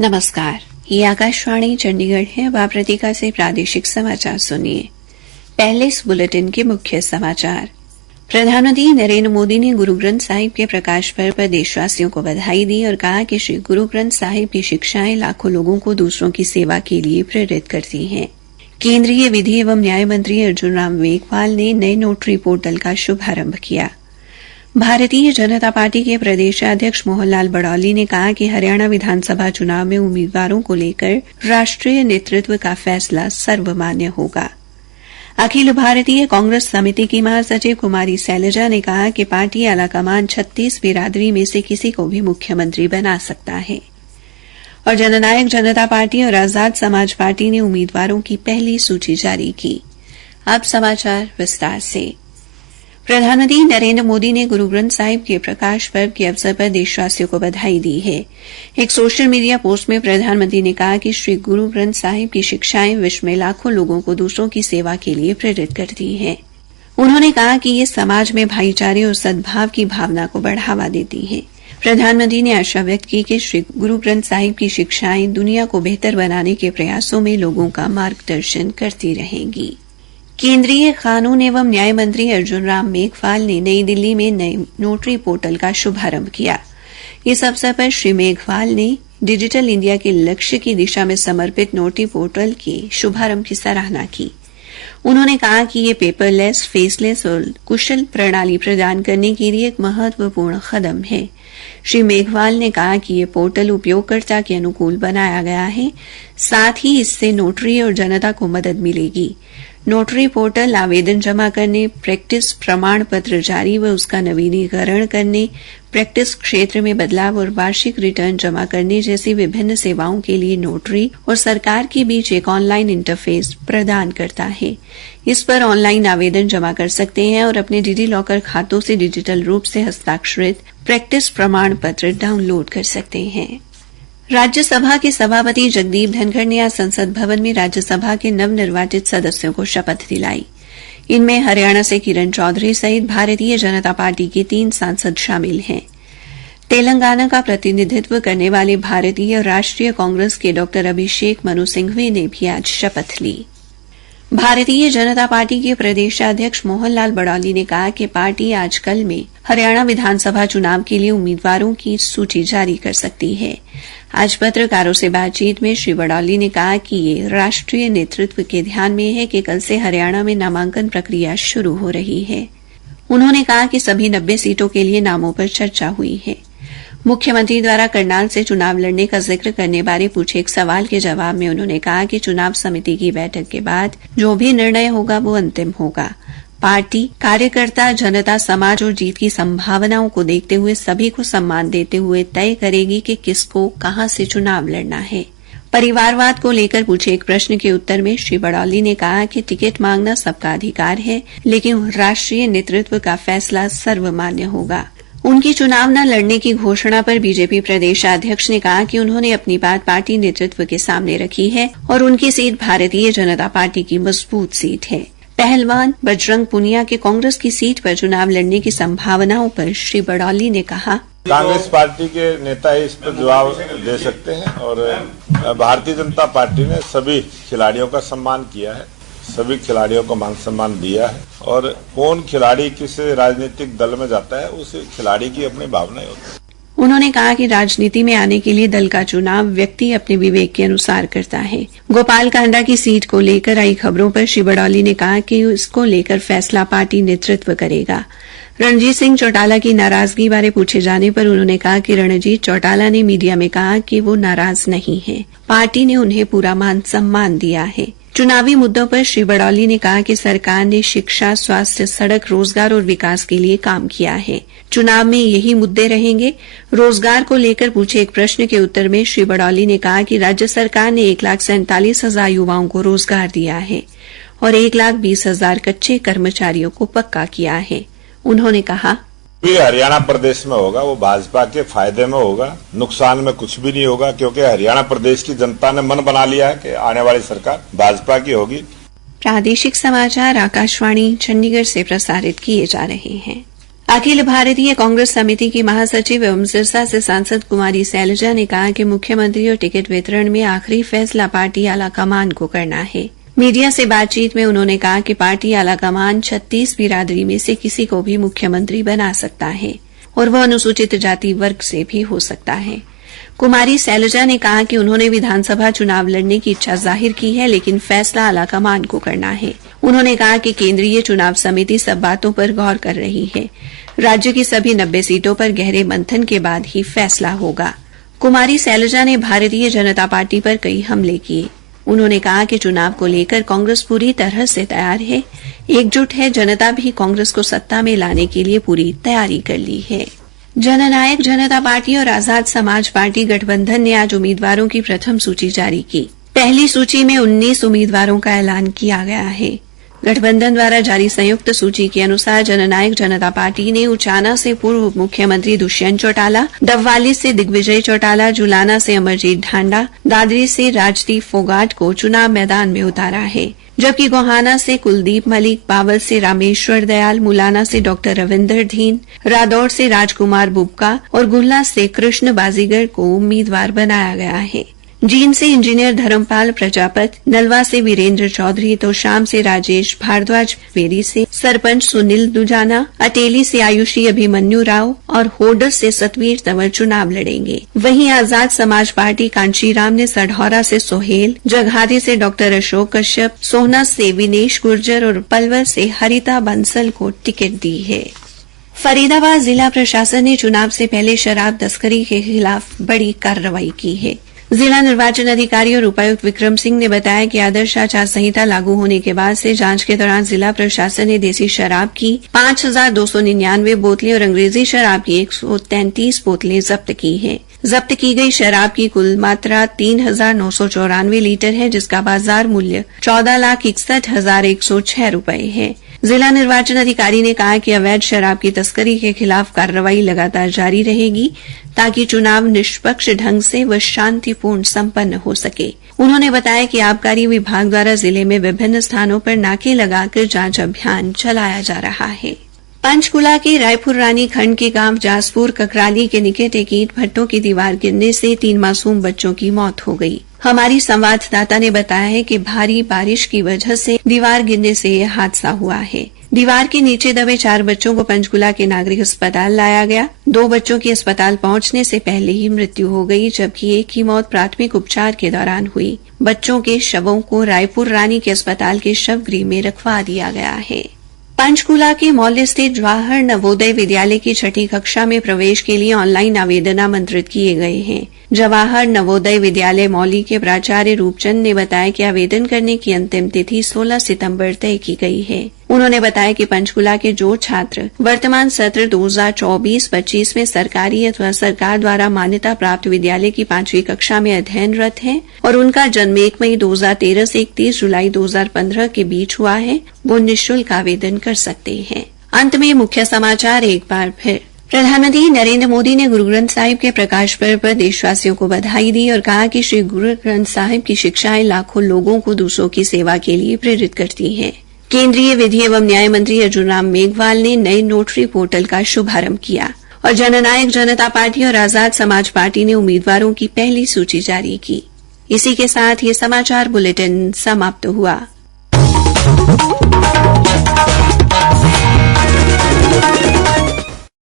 नमस्कार, ये आकाशवाणी चंडीगढ़ है। अब आप प्रतिका से प्रादेशिक समाचार सुनिए। पहले इस बुलेटिन के मुख्य समाचार। प्रधानमंत्री नरेंद्र मोदी ने गुरु ग्रंथ साहिब के प्रकाश पर्व पर देशवासियों को बधाई दी और कहा कि श्री गुरु ग्रंथ साहिब की शिक्षाएं लाखों लोगों को दूसरों की सेवा के लिए प्रेरित करती हैं। केंद्रीय विधि एवं न्याय मंत्री अर्जुन राम मेघवाल ने नए नोटरी पोर्टल का शुभारंभ किया। भारतीय जनता पार्टी के प्रदेशाध्यक्ष मोहनलाल बड़ौली ने कहा कि हरियाणा विधानसभा चुनाव में उम्मीदवारों को लेकर राष्ट्रीय नेतृत्व का फैसला सर्वमान्य होगा। अखिल भारतीय कांग्रेस समिति की महासचिव कुमारी शैलजा ने कहा कि पार्टी आलाकमान 36 बिरादरी में से किसी को भी मुख्यमंत्री बना सकता है। और जननायक जनता पार्टी और आजाद समाज पार्टी ने उम्मीदवारों की पहली सूची जारी की। अब समाचार विस्तार से। प्रधानमंत्री नरेंद्र मोदी ने गुरु ग्रंथ साहिब के प्रकाश पर्व के अवसर पर देशवासियों को बधाई दी है। एक सोशल मीडिया पोस्ट में प्रधानमंत्री ने कहा कि श्री गुरु ग्रंथ साहिब की शिक्षाएं विश्व में लाखों लोगों को दूसरों की सेवा के लिए प्रेरित करती हैं। उन्होंने कहा कि ये समाज में भाईचारे और सद्भाव की भावना को बढ़ावा देती हैं। प्रधानमंत्री ने आशा व्यक्त की कि श्री गुरु ग्रंथ साहिब की शिक्षाएं दुनिया को बेहतर बनाने के प्रयासों में लोगों का मार्गदर्शन करती रहेंगी। केंद्रीय कानून एवं न्याय मंत्री अर्जुन राम मेघवाल ने नई दिल्ली में नए नोटरी पोर्टल का शुभारंभ किया। इस अवसर पर श्री मेघवाल ने डिजिटल इंडिया के लक्ष्य की दिशा में समर्पित नोटरी पोर्टल के शुभारंभ की सराहना की। उन्होंने कहा कि ये पेपरलेस, फेसलेस और कुशल प्रणाली प्रदान करने के लिए एक महत्वपूर्ण कदम है। श्री मेघवाल ने कहा कि ये पोर्टल उपयोगकर्ता के अनुकूल बनाया गया है, साथ ही इससे नोटरी और जनता को मदद मिलेगी। नोटरी पोर्टल आवेदन जमा करने, प्रैक्टिस प्रमाण पत्र जारी व उसका नवीनीकरण करने, प्रैक्टिस क्षेत्र में बदलाव और वार्षिक रिटर्न जमा करने जैसी विभिन्न सेवाओं के लिए नोटरी और सरकार के बीच एक ऑनलाइन इंटरफेस प्रदान करता है। इस पर ऑनलाइन आवेदन जमा कर सकते हैं और अपने डिजी लॉकर खातों से डिजिटल रूप से हस्ताक्षरित प्रैक्टिस प्रमाण पत्र डाउनलोड कर सकते हैं। राज्यसभा के सभापति जगदीप धनखड़ ने आज संसद भवन में राज्यसभा के नवनिर्वाचित सदस्यों को शपथ दिलाई। इनमें हरियाणा से किरण चौधरी सहित भारतीय जनता पार्टी के 3 सांसद शामिल हैं। तेलंगाना का प्रतिनिधित्व करने वाले भारतीय राष्ट्रीय कांग्रेस के डॉ अभिषेक मनु सिंघवी ने भी आज शपथ ली। भारतीय जनता पार्टी के प्रदेशाध्यक्ष मोहनलाल बड़ौली ने कहा कि पार्टी आजकल में हरियाणा विधानसभा चुनाव के लिए उम्मीदवारों की सूची जारी कर सकती है। आज पत्रकारों से बातचीत में श्री बड़ौली ने कहा कि ये राष्ट्रीय नेतृत्व के ध्यान में है कि कल से हरियाणा में नामांकन प्रक्रिया शुरू हो रही है। उन्होंने कहा कि सभी 90 सीटों के लिए नामों पर चर्चा हुई है। मुख्यमंत्री द्वारा करनाल से चुनाव लड़ने का जिक्र करने बारे पूछे एक सवाल के जवाब में उन्होंने कहा कि चुनाव समिति की बैठक के बाद जो भी निर्णय होगा वो अंतिम होगा। पार्टी, कार्यकर्ता, जनता, समाज और जीत की संभावनाओं को देखते हुए सभी को सम्मान देते हुए तय करेगी कि किसको कहां से चुनाव लड़ना है। परिवारवाद को लेकर पूछे एक प्रश्न के उत्तर में श्री बड़ौली ने कहा कि टिकट मांगना सबका अधिकार है, लेकिन राष्ट्रीय नेतृत्व का फैसला सर्वमान्य होगा। उनकी चुनाव न लड़ने की घोषणा पर बीजेपी प्रदेशाध्यक्ष ने कहा कि उन्होंने अपनी बात पार्टी नेतृत्व के सामने रखी है और उनकी सीट भारतीय जनता पार्टी की मजबूत सीट है। पहलवान बजरंग पुनिया के कांग्रेस की सीट पर चुनाव लड़ने की संभावनाओं पर श्री बड़ौली ने कहा, कांग्रेस पार्टी के नेता ही इस पर जवाब दे सकते हैं और भारतीय जनता पार्टी ने सभी खिलाड़ियों का सम्मान किया है, सभी खिलाड़ियों को मान सम्मान दिया है और कौन खिलाड़ी किस राजनीतिक दल में जाता है उस खिलाड़ी की अपनी भावना होती है। उन्होंने कहा कि राजनीति में आने के लिए दल का चुनाव व्यक्ति अपने विवेक के अनुसार करता है। गोपाल कांडा की सीट को लेकर आई खबरों पर श्री बड़ौली ने कहा कि इसको लेकर फैसला पार्टी नेतृत्व करेगा। रणजीत सिंह चौटाला की नाराजगी बारे पूछे जाने पर उन्होंने कहा कि रणजीत चौटाला ने मीडिया में कहा कि वो नाराज नहीं है, पार्टी ने उन्हें पूरा मान सम्मान दिया है। चुनावी मुद्दों पर श्री बड़ौली ने कहा कि सरकार ने शिक्षा, स्वास्थ्य, सड़क, रोजगार और विकास के लिए काम किया है। चुनाव में यही मुद्दे रहेंगे। रोजगार को लेकर पूछे एक प्रश्न के उत्तर में श्री बड़ौली ने कहा कि राज्य सरकार ने 1,47,000 युवाओं को रोजगार दिया है और 1,20,000 कच्चे कर्मचारियों को पक्का किया है। उन्होंने कहा, हरियाणा प्रदेश में होगा वो भाजपा के फायदे में होगा, नुकसान में कुछ भी नहीं होगा, क्योंकि हरियाणा प्रदेश की जनता ने मन बना लिया है कि आने वाली सरकार भाजपा की होगी। प्रादेशिक समाचार आकाशवाणी चंडीगढ़ से प्रसारित किए जा रहे हैं। अखिल भारतीय कांग्रेस समिति की महासचिव एवं सिरसा से सांसद कुमारी सैलजा ने कहा कि मुख्यमंत्री और टिकट वितरण में आखिरी फैसला पार्टी आलाकमान को करना है। मीडिया से बातचीत में उन्होंने कहा कि पार्टी आलाकमान 36 बिरादरी में से किसी को भी मुख्यमंत्री बना सकता है और वह अनुसूचित जाति वर्ग से भी हो सकता है। कुमारी सैलजा ने कहा कि उन्होंने विधानसभा चुनाव लड़ने की इच्छा जाहिर की है, लेकिन फैसला आलाकमान को करना है। उन्होंने कहा कि केंद्रीय चुनाव समिति सब बातों पर गौर कर रही है। राज्य की सभी 90 सीटों पर गहरे मंथन के बाद ही फैसला होगा। कुमारी सैलजा ने भारतीय जनता पार्टी पर कई हमले किए। उन्होंने कहा कि चुनाव को लेकर कांग्रेस पूरी तरह से तैयार है, एकजुट है। जनता भी कांग्रेस को सत्ता में लाने के लिए पूरी तैयारी कर ली है। जननायक जनता पार्टी और आजाद समाज पार्टी गठबंधन ने आज उम्मीदवारों की प्रथम सूची जारी की। पहली सूची में 19 उम्मीदवारों का ऐलान किया गया है। गठबंधन द्वारा जारी संयुक्त सूची के अनुसार जननायक जनता पार्टी ने उचाना से पूर्व मुख्यमंत्री दुष्यंत चौटाला, डबवाली से दिग्विजय चौटाला, जुलाना से अमरजीत ढांडा, दादरी से राजदीप फोगाट को चुनाव मैदान में उतारा है, जबकि गोहाना से कुलदीप मलिक, पावल से रामेश्वर दयाल, मुलाना से डॉक्टर रविंदर धीन, रादौर से राजकुमार बुबका और गुल्ला से कृष्ण बाजीगर को उम्मीदवार बनाया गया है। जींद से इंजीनियर धर्मपाल प्रजापत, नलवा से वीरेंद्र चौधरी, तो शाम से राजेश भारद्वाज, वेरी से सरपंच सुनील दुजाना, अटेली से आयुषी अभिमन्यु राव और होडर से सतवीर तंवर चुनाव लड़ेंगे। वहीं आजाद समाज पार्टी कांशीराम ने सढौरा से सोहेल, जगाधरी से डॉक्टर अशोक कश्यप, सोहना से विनेश गुर्जर और पलवल से हरिता बंसल को टिकट दी है। फरीदाबाद जिला प्रशासन ने चुनाव से पहले शराब तस्करी के खिलाफ बड़ी कार्रवाई की है। जिला निर्वाचन अधिकारी और उपायुक्त विक्रम सिंह ने बताया कि आदर्श आचार संहिता लागू होने के बाद से जांच के दौरान जिला प्रशासन ने देसी शराब की 5299 बोतलें और अंग्रेजी शराब की 133 बोतलें जब्त की हैं। जब्त की गई शराब की कुल मात्रा 3994 लीटर है, जिसका बाजार मूल्य 14,61,106 रुपए है। जिला निर्वाचन अधिकारी ने कहा कि अवैध शराब की तस्करी के खिलाफ कार्रवाई लगातार जारी रहेगी, ताकि चुनाव निष्पक्ष ढंग से व शांतिपूर्ण संपन्न हो सके। उन्होंने बताया कि आबकारी विभाग द्वारा जिले में विभिन्न स्थानों पर नाके लगाकर जांच अभियान चलाया जा रहा है। पंचकुला के रायपुर रानी खंड के गांव जासपुर ककराली के निकट एक ईंट भट्टों की दीवार गिरने से 3 मासूम बच्चों की मौत हो गई। हमारी संवाददाता ने बताया है कि भारी बारिश की वजह से दीवार गिरने से यह हादसा हुआ है। दीवार के नीचे दबे 4 बच्चों को पंचकुला के नागरिक अस्पताल लाया गया। 2 बच्चों की अस्पताल पहुंचने से पहले ही मृत्यु हो गई, जबकि एक की मौत प्राथमिक उपचार के दौरान हुई। बच्चों के शवों को रायपुर रानी के अस्पताल के शवगृह में रखवा दिया गया है। पंचकुला के मौल्य स्थित जवाहर नवोदय विद्यालय की 6ठी कक्षा में प्रवेश के लिए ऑनलाइन आवेदन आमंत्रित किए गए हैं। जवाहर नवोदय विद्यालय मौली के प्राचार्य रूपचंद ने बताया कि आवेदन करने की अंतिम तिथि 16 सितंबर तय की गई है। उन्होंने बताया कि पंचकुला के जो छात्र वर्तमान सत्र 2024-25 में सरकारी अथवा सरकार द्वारा मान्यता प्राप्त विद्यालय की 5वीं कक्षा में अध्ययनरत हैं और उनका जन्म 1 मई 2013 से 31 जुलाई 2015 के बीच हुआ है, वो निःशुल्क आवेदन कर सकते हैं। अंत में मुख्य समाचार एक बार फिर। प्रधानमंत्री नरेंद्र मोदी ने गुरु ग्रंथ साहिब के प्रकाश पर्व पर देशवासियों को बधाई दी और कहा कि श्री गुरु ग्रंथ साहिब की शिक्षाएं लाखों लोगों को दूसरों की सेवा के लिए प्रेरित करती हैं। केंद्रीय विधि एवं न्याय मंत्री अर्जुन राम मेघवाल ने नए नोटरी पोर्टल का शुभारंभ किया और जननायक जनता पार्टी और आजाद समाज पार्टी ने उम्मीदवारों की पहली सूची जारी की। इसी के साथ ये समाचार बुलेटिन समाप्त हुआ।